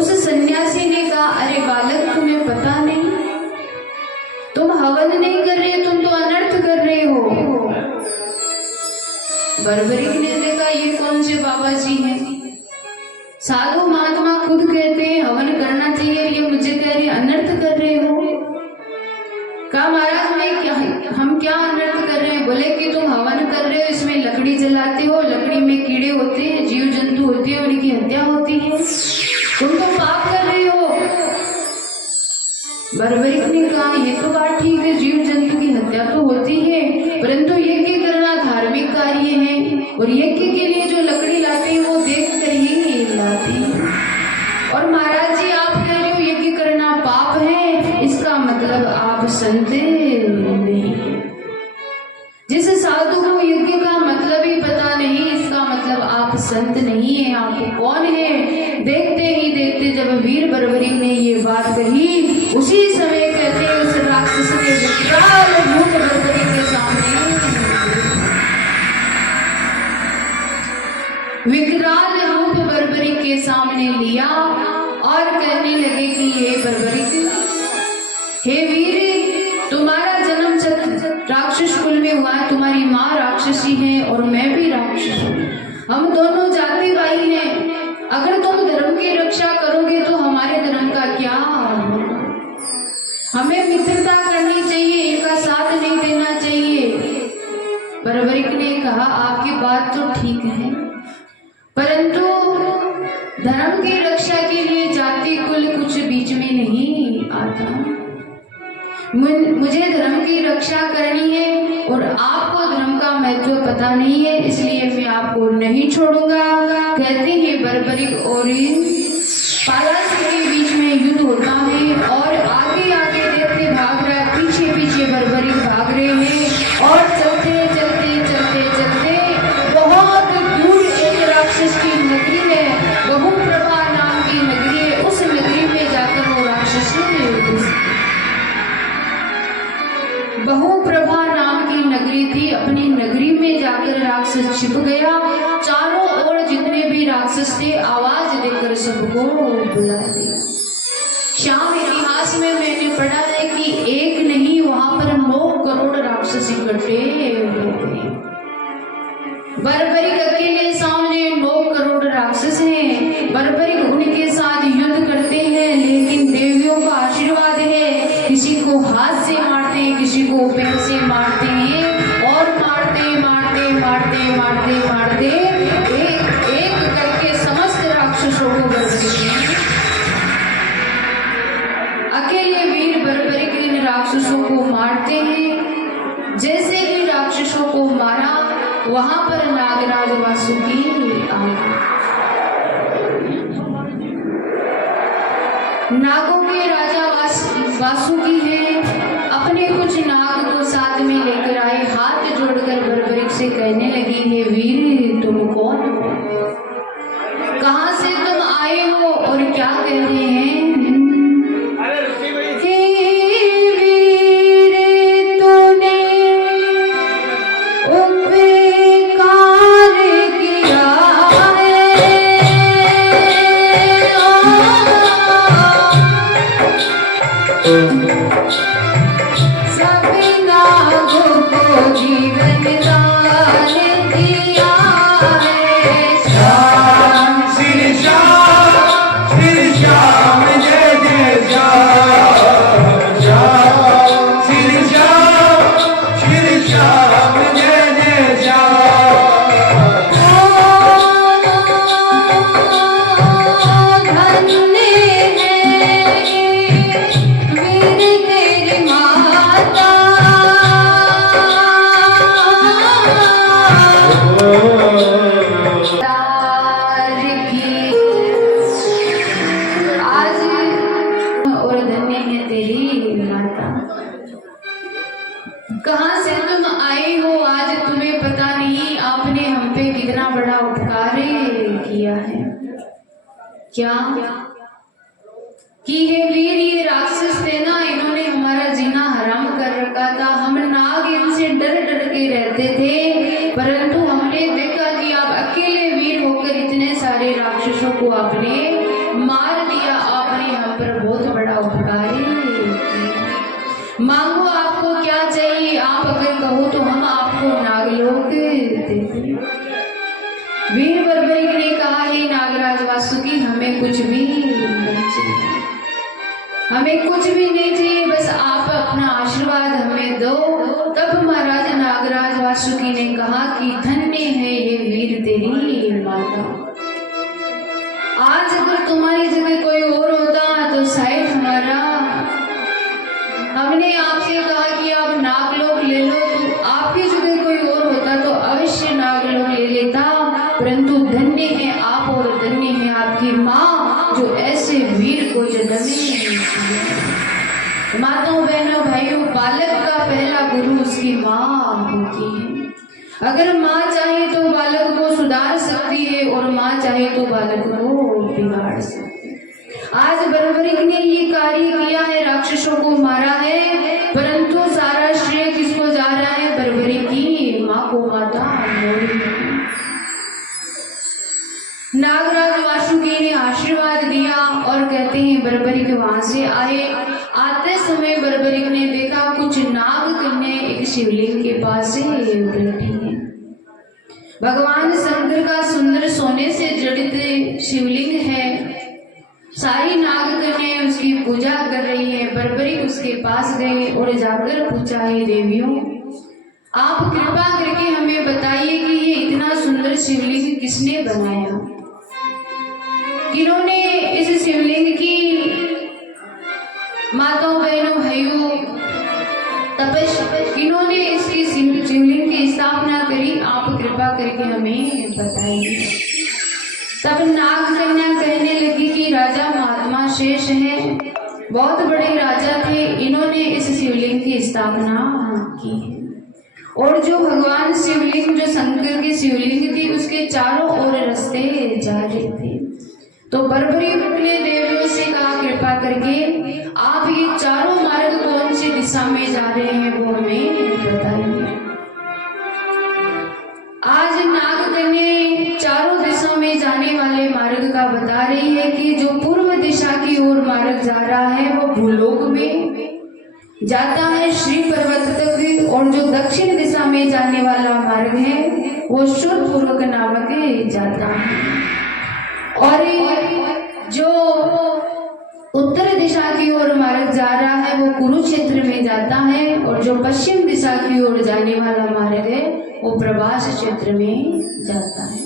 उस सन्यासी ने कहा, अरे बालक तुम्हें पता नहीं, तुम हवन नहीं कर रहे, तुम तो अनर्थ कर रहे हो। बर्बरिक ने देखा ये कौन से बाबा जी हैं? साधु महात्मा खुद कहते हैं हवन करना चाहिए, ये मुझे कह रहे अनर्थ कर रहे हो। कहा महाराज मैं क्या, हम क्या अनर्थ कर रहे हैं? बोले कि तुम हवन कर रहे हो, इसमें लकड़ी जलाते हो, लकड़ी में कीड़े होते हैं, जीव जंतु होते हैं, उनकी हत्या होती है, तुम तो पाप कर रहे हो। बर्बरिक ने कहा ये तो बात ठीक है, जीव जंतु की हत्या तो होती है, परंतु यज्ञ करना धार्मिक कार्य है और यज्ञ के लिए जो लकड़ी लाते हैं वो देख कर ही लाते हैं। और महाराज जी आप कह रहे हो यज्ञ करना पाप है, इसका मतलब आप संत नहीं। जिस साधु को यज्ञ का मतलब ही पता नहीं, इसका मतलब आप संत नहीं है। आप कौन है? देखते ही देखते जब वीर बर्बरिक ने ये बात कही, उसी समय कहते हैं उस राक्षस ने विकराल रूप बर्बरिक के सामने, विकराल रूप बर्बरिक के सामने लिया और कहने लगे कि हे बर्बरिक, हे वीर, तुम्हारा जन्म राक्षस कुल में हुआ है, तुम्हारी माँ राक्षसी है और मैं भी राक्षस हूँ, हम दोनों जाति भाई हैं। अगर तुम धर्म की रक्षा करोगे तो हमारे धर्म का क्या होगा? हमें मित्रता करनी चाहिए, इनका साथ नहीं देना चाहिए। बर्बरिक ने कहा आपकी बात तो ठीक है, परंतु धर्म की रक्षा के लिए जाति कुल कुछ बीच में नहीं आता। मुझे धर्म की रक्षा करनी है और आपको धर्म का महत्व पता नहीं है, इसलिए मैं आपको नहीं छोड़ूंगा। कहते हैं बर्बरिक और पालासी के बीच में युद्ध होता है और आगे आगे देखते भाग रहा है, पीछे पीछे बर्बरिक भाग रहे हैं और चलते चलते चलते चलते बहुत दूर एक राक्षस की नगरी है, बहुप्रभा नाम की नगरी है। उस नगरी में जाकर वो राक्षस बहुप्रभा नाम की नगरी थी, अपनी नगरी में जाकर राक्षस छिप गया। चारों ओर जितने भी राक्षस थे आवाज देकर सबको बुला दिया। श्याम इतिहास में मैंने पढ़ा है कि एक नहीं वहां पर 9 करोड़ राक्षस इकट्ठे हो गए। बर्बरिक अकेले सामने 9 करोड़ राक्षस हैं। बर्बरिक उनके साथ युद्ध करते हैं, लेकिन देवियों का आशीर्वाद है, किसी को हाथ से मारते हैं, किसी को पैर से मारते हैं और मारते मारते मारते मारते मारते एक एक करके समस्त राक्षसों को बर्बरिक अकेले वीर बर्बरिक इन राक्षसों को मारते हैं। जैसे ही राक्षसों को मारा वहां पर नागराज वासुकी आ गए। नागों के राजा वासुकी हैं, अपने कुछ नाग को साथ में लेकर आए, हाथ जोड़कर बर्बरिक से कहने लगी हे वीर तुम कौन हो, कहां से तुम आए हो और क्या कह रहे हैं? इतना बड़ा उपकार किया है। क्या कि हे वीर, ये राक्षस थे ना, इन्होंने हमारा जीना हराम कर रखा था। हम नाग इनसे डर डर के रहते थे, परंतु हमने देखा कि आप अकेले वीर होकर इतने सारे राक्षसों को आपने मार दिया। आपने हम पर बहुत बड़ा उपकार किया। मांगो आपको क्या चाहिए, आप अगर कहो तो हम आपको नागलोक देते। वीर बर्बरिक ने कहा, हे नागराज वासुकी, हमें कुछ भी नहीं चाहिए, हमें कुछ भी नहीं चाहिए, बस आप अपना आशीर्वाद हमें दो। तब महाराज नागराज वासुकी ने कहा कि धन्य है ये वीर तेरी माता। आज अगर तुम्हारी जगह कोई और होता तो शायद हमने आपसे कहा कि आप नागलोक ले लो, तो आपकी जगह कोई और होता तो अवश्य नागलोक ले लेता। परंतु धन्य है आप और धन्य है आपकी माँ, जो ऐसे वीर को जन्म दिया। माताओं बहनों भाइयों, बालक का पहला गुरु उसकी माँ होती है। अगर माँ चाहे तो बालक को सुधार सकती है और माँ चाहे तो बालक को बिगाड़ सकती है। आज बर्बरिक ने ये कार्य किया है, राक्षसों को मारा है, परंतु सारा श्रेय किसको जा रहा है? बर्बरिक की माँ को, माता नागराज वासुकी ने आशीर्वाद दिया और कहते हैं बर्बरिक वहां से आए। आते समय बर्बरिक ने देखा कुछ नाग कन्या एक शिवलिंग के पास से बैठी है। भगवान शंकर का सुंदर सोने से जड़ित शिवलिंग है। सारी नाग कन्याएं उसकी पूजा कर रही है। बर्बरिक उसके पास गए और जाकर पूछा, है देवियों, आप कृपा करके हमें बताइए कि ये इतना सुंदर शिवलिंग किसने बनाया? किन्होंने इस शिवलिंग की, माताओं बहनों भाइयों, किन्होंने इसकी शिवलिंग की स्थापना करी? आप कृपा करके हमें बताइए। तब नाग कन्या कहने लगी कि राजा महात्मा शेष हैं, बहुत बड़े राजा थे, इन्होंने इस शिवलिंग की स्थापना की है। और जो भगवान शिवलिंग, जो शंकर की शिवलिंग थी, उसके चारों ओर रास्ते जा रहे थे। तो बर्बरिक ने देवियों से कहा, कृपा करके आप ये चारों मार्ग कौन सी दिशा में जा रहे हैं वो हमें बताइए। आज नाग कन्या चारों दिशा में जाने वाले मार्ग का बता रही है कि जो पूर्व दिशा की ओर मार्ग जा रहा है वो भूलोक में जाता है, श्री पर्वत तक, और जो दक्षिण दिशा में जाने वाला मार्ग है वो शूरपूर्वक नामक जाता है। और जो उत्तर दिशा की ओर मार्ग जा रहा है वो कुरुक्षेत्र में जाता है, और जो पश्चिम दिशा की ओर जाने वाला मार्ग है वो प्रभास क्षेत्र में जाता है।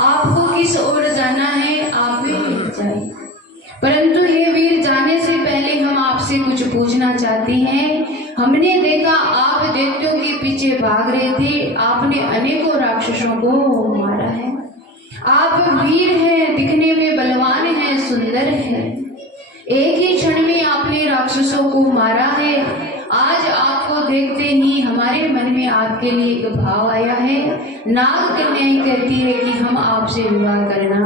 आपको किस ओर जाना है आप भी जाइए, परंतु हे वीर, जाने से पहले हम आपसे कुछ पूछना चाहते हैं। हमने देखा आप दैत्यों के पीछे भाग रहे थे, आपने अनेकों राक्षसों को मारा है। आप वीर हैं, दिखने में बलवान हैं, सुंदर हैं, एक ही क्षण में आपने राक्षसों को मारा है। आज आपको देखते ही हमारे मन में आपके लिए एक भाव आया है। नाग कन्या कहती है कि हम आपसे विवाह करना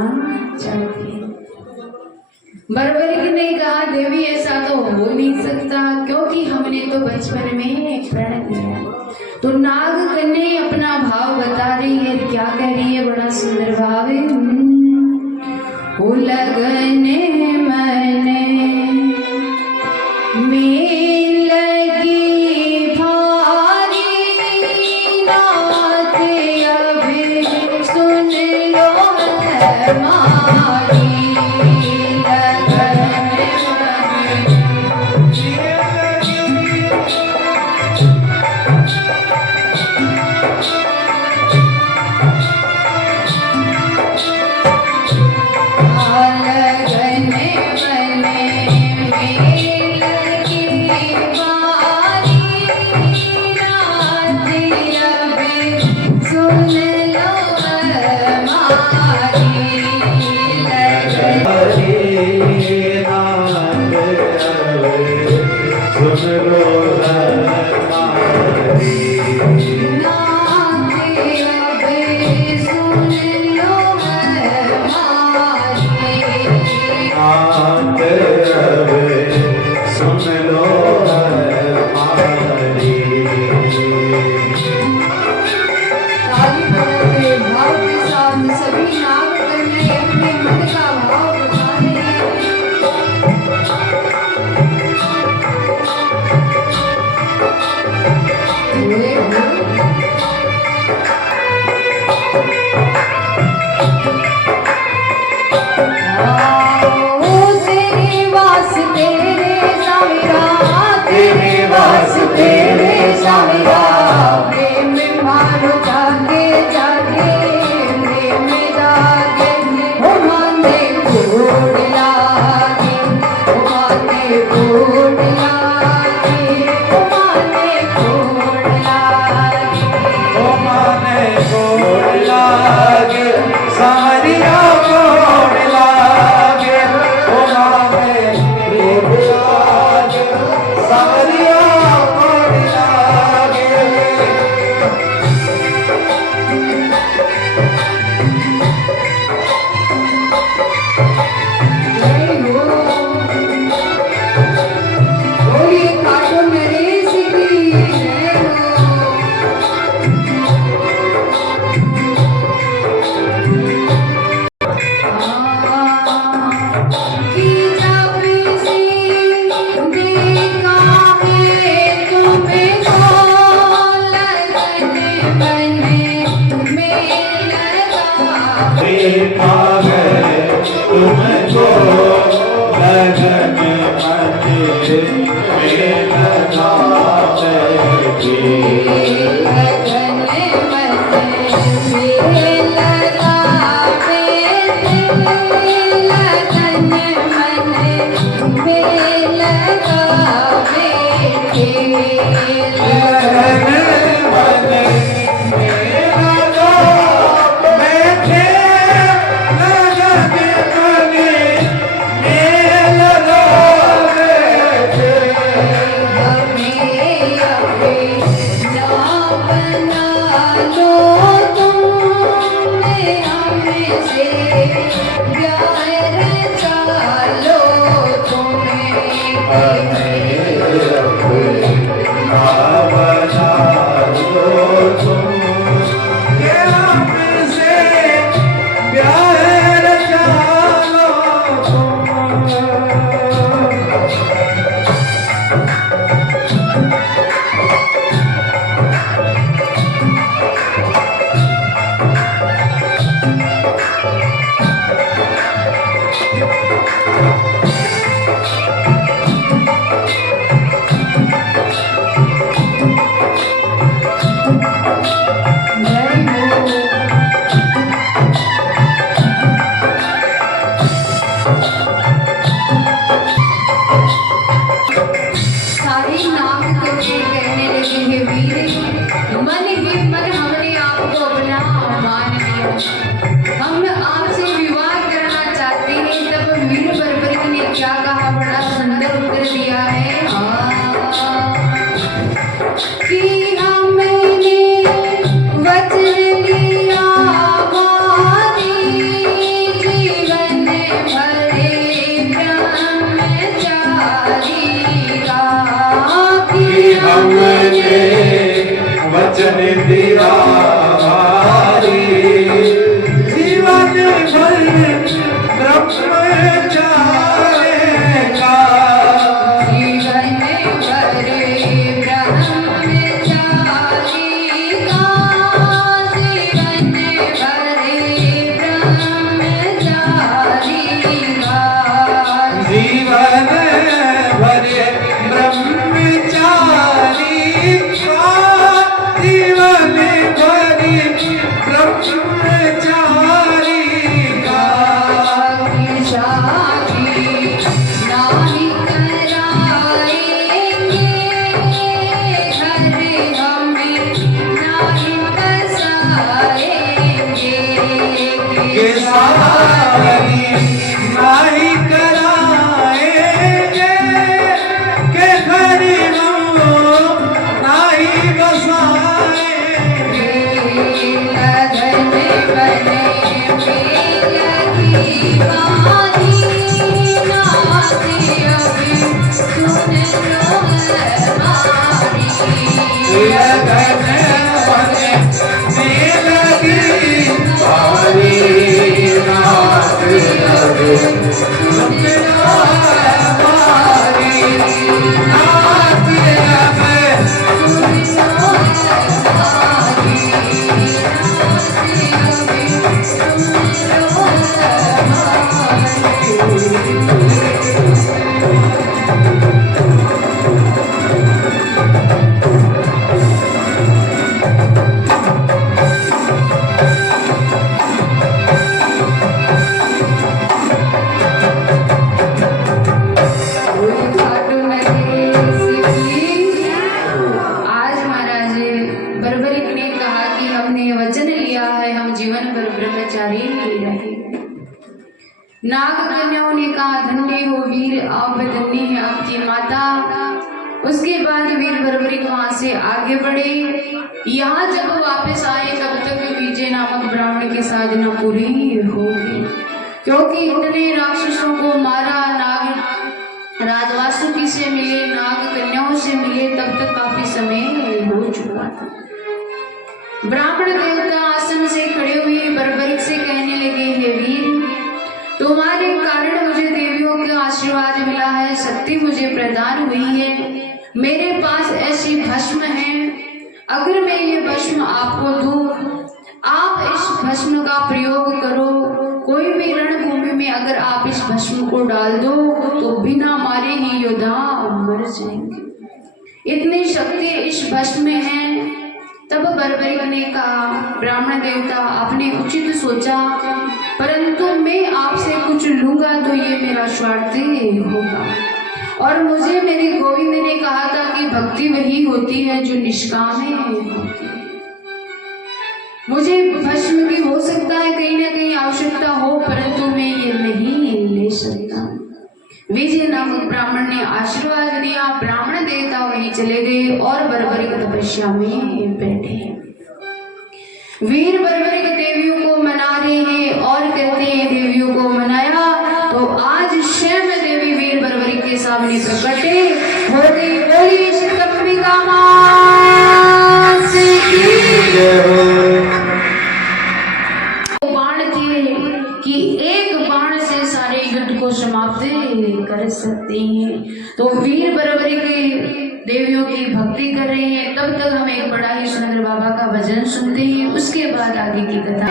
चाहती हैं। बर्बरिक ने कहा, देवी ऐसा तो हो नहीं सकता, क्योंकि हमने तो बचपन में प्रण किया। तो नाग कन्या अपना भाव बता रही है, क्या कह रही है? बड़ा सुंदर भाव है। लगने मने में लगी भारी, नाथ अभी सुन लो हमारी। सुन लो हमारी सावरिया कोड लागे ओ मामे प्रेम लागे सावरिया कोड लागे तुमको लगन वचन दिया जीवन भर ब्रह्मचारी का जीवन भर ब्रह्मचारी का जीवन भर ब्रह्मचारी का जीवन भर ब्रह्मचारी जीवन भरी ब्रह्मचारी का नाही कराएंगे घर हमें नाही बसाएंगे ये सारी नाही कराएंगे के घर हम नाही बसाएंगे लगन बने लगी बानी नाती अभी सुन लो हमारी लगन बने लगी बानी नाती अभी सुन लो हमारी नाती अभी सुन लो हमारी नाती अभी सुन लो हमारी राम जीवन भर ब्रह्मचारी रहे। नाग कन्याओं ने कहा, धन्य हो वीर, आप धन्य है आपकी माता। उसके बाद वीर बर्बरिक वहां से आगे बढ़े। यहाँ जब वापस आए तब तक विजय नामक ब्राह्मण की साधना पूरी हो गई, क्योंकि इतने राक्षसों को मारा। नाग राजवासुकी से मिले, नाग कन्याओं से मिले, तब तक काफी समय हो चुका था। ब्राह्मण देवता आसन से खड़े हुए बर्बरिक से कहने लगे, हे वीर, तुम्हारे कारण मुझे देवियों का आशीर्वाद मिला है, शक्ति मुझे प्रदान हुई है। मेरे पास ऐसी भस्म है, अगर मैं ये भस्म आपको दूं, आप इस भस्म का प्रयोग करो। कोई भी रणभूमि में अगर आप इस भस्म को डाल दो तो बिना मारे ही योद्धा मर जाएंगे। इतनी शक्ति इस भस्म में है। तब बर्बरिक ने कहा, ब्राह्मण देवता, आपने उचित सोचा, परंतु मैं आपसे कुछ लूंगा तो ये मेरा स्वार्थ होगा। और मुझे मेरे गोविंद ने कहा था कि भक्ति वही होती है जो निष्काम होती है। मुझे भस्म की हो सकता है कहीं ना कहीं आवश्यकता हो, परंतु मैं ये नहीं ले सकता। विजय नामक ब्राह्मण ने आशीर्वाद दिया। ब्राह्मण देवता वहीं चले गए और बर्बरिक तपस्या में बैठे। वीर बर्बरिक देवियों को मना रहे हैं और कहते हैं, देवियों को मनाया तो आज स्वयं देवी वीर बर्बरिक के सामने प्रकटे हो गई। बोली शीतम्बिका मां की। बाण थे कि एक बाण से सारे युद्ध को समाप्त कर सकते हैं। तो वीर बर्बरिक देवियों की भक्ति कर रहे हैं। तब तक हम एक बड़ा ही सुंदर बाबा का भजन सुनते हैं, उसके बाद आगे की कथा।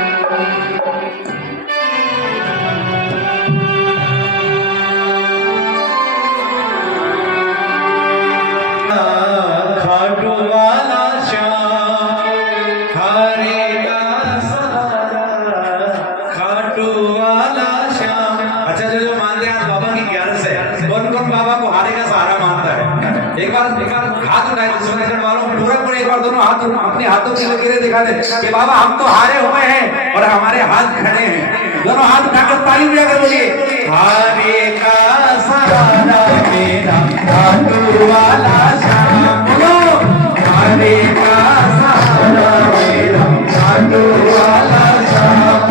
अपने हाथों की लकीरें दिखा दे कि बाबा हम तो हारे हुए हैं और हमारे हाथ खड़े हैं। दोनों हाथ उठाकर ताली बजाकर बोलिए, हारे का सहारा मेरा खाटू वाला श्याम। बोलो, हारे का सहारा मेरा खाटू वाला श्याम।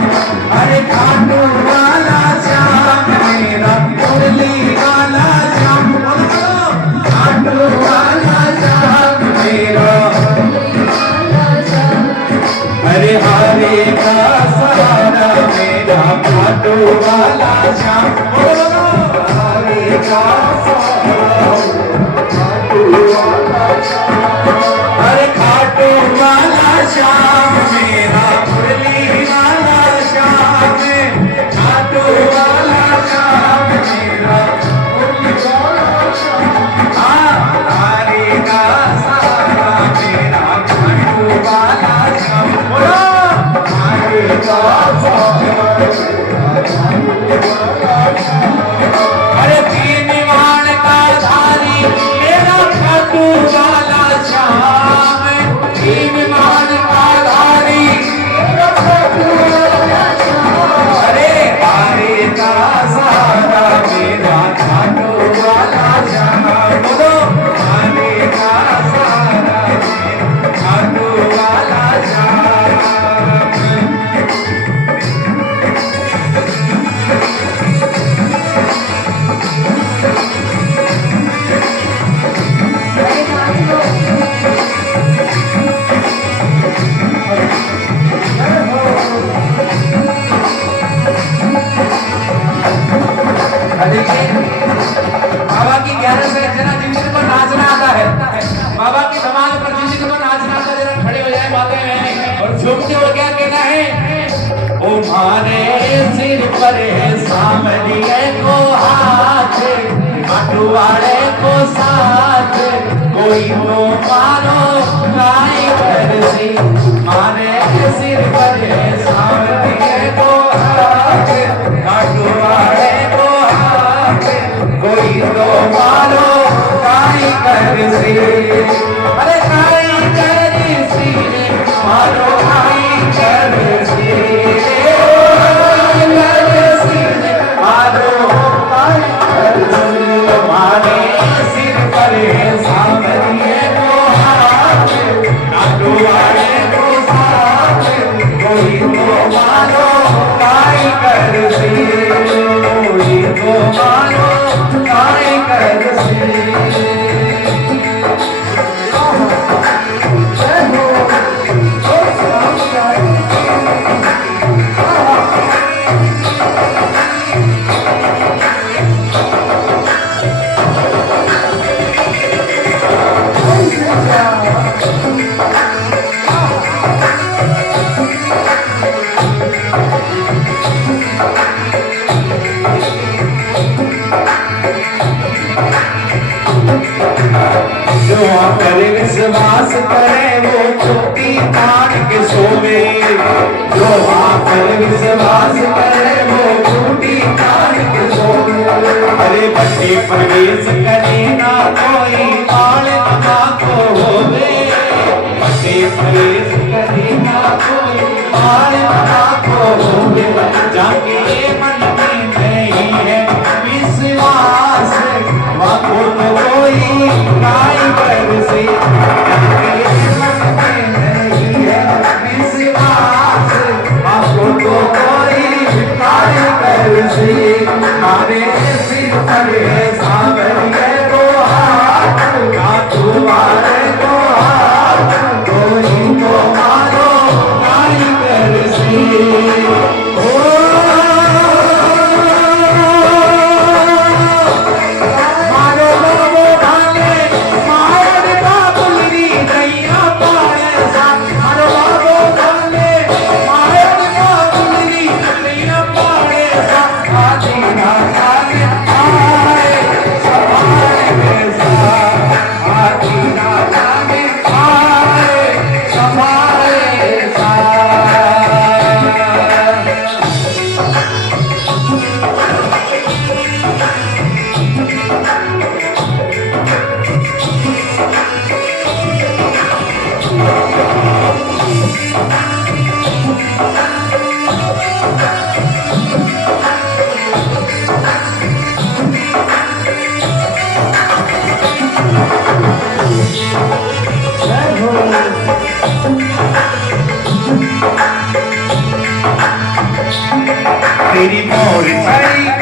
अरे खाटू वाला श्याम मेरा मुरली वाला श्याम। बोलो, खाटू वाला श्याम मेरा। हरे हरे का सहारा मेरा खाटू वाला श्याम। बोलो, हरे का सहारा खाटू वाला श्याम। हरे खाटू वाला श्याम मेरा मुरली वाला श्याम। खाटू वाला श्याम मेरा मुरली वाला श्याम। हरे का सहारा मेरा खाटू वाला श्याम। अरे तीन बाण का धारी मेरा खाटू वाला श्याम। तीन बाण का धारी मेरा खाटू वाला श्याम। अरे हारे का सहारा मेरा खाटू वाला श्याम। बोलो, हारे का सहारा मेरा खाटू वाला श्याम। बाबा की 11 से जना जिनको नाचना आता है, बाबा की धमाल पर जिनको नाचना आता है, जरा खड़े हो जाए बातें में और झूम के और क्या कहना है, ओ मारे सिर पर है सामरिए को हाथ, मटुआरे को साथ, कोई तो मारो गाय करसी। मारे सिर पर है सामरिए को हाथ, मटुआरे को हाथ, कोई तो मारो गाय करसी। अरे गाय करसी, मारो गाय करसी। जो पर विश्वास करे वो चोटी तान के सोवे, जो पर विश्वास करे वो चोटी तान के सोवे। अरे बच्चे प्रवेश करे ना कोई बाल ना को होवे, बच्चे प्रवेश करे ना कोई बाल ना को होवे। जाके मन में नहीं है विश्वास वाको तो कोई गाय बरसे, मन में नहीं है विश्वास वाको तो कोई गाय बरसे। हमारे सिर पर है सांवरिया को हाथ, ना तुम्हारे को हाथ, कोई तो मारो गाय बरसे। तेरी मोर छड़ी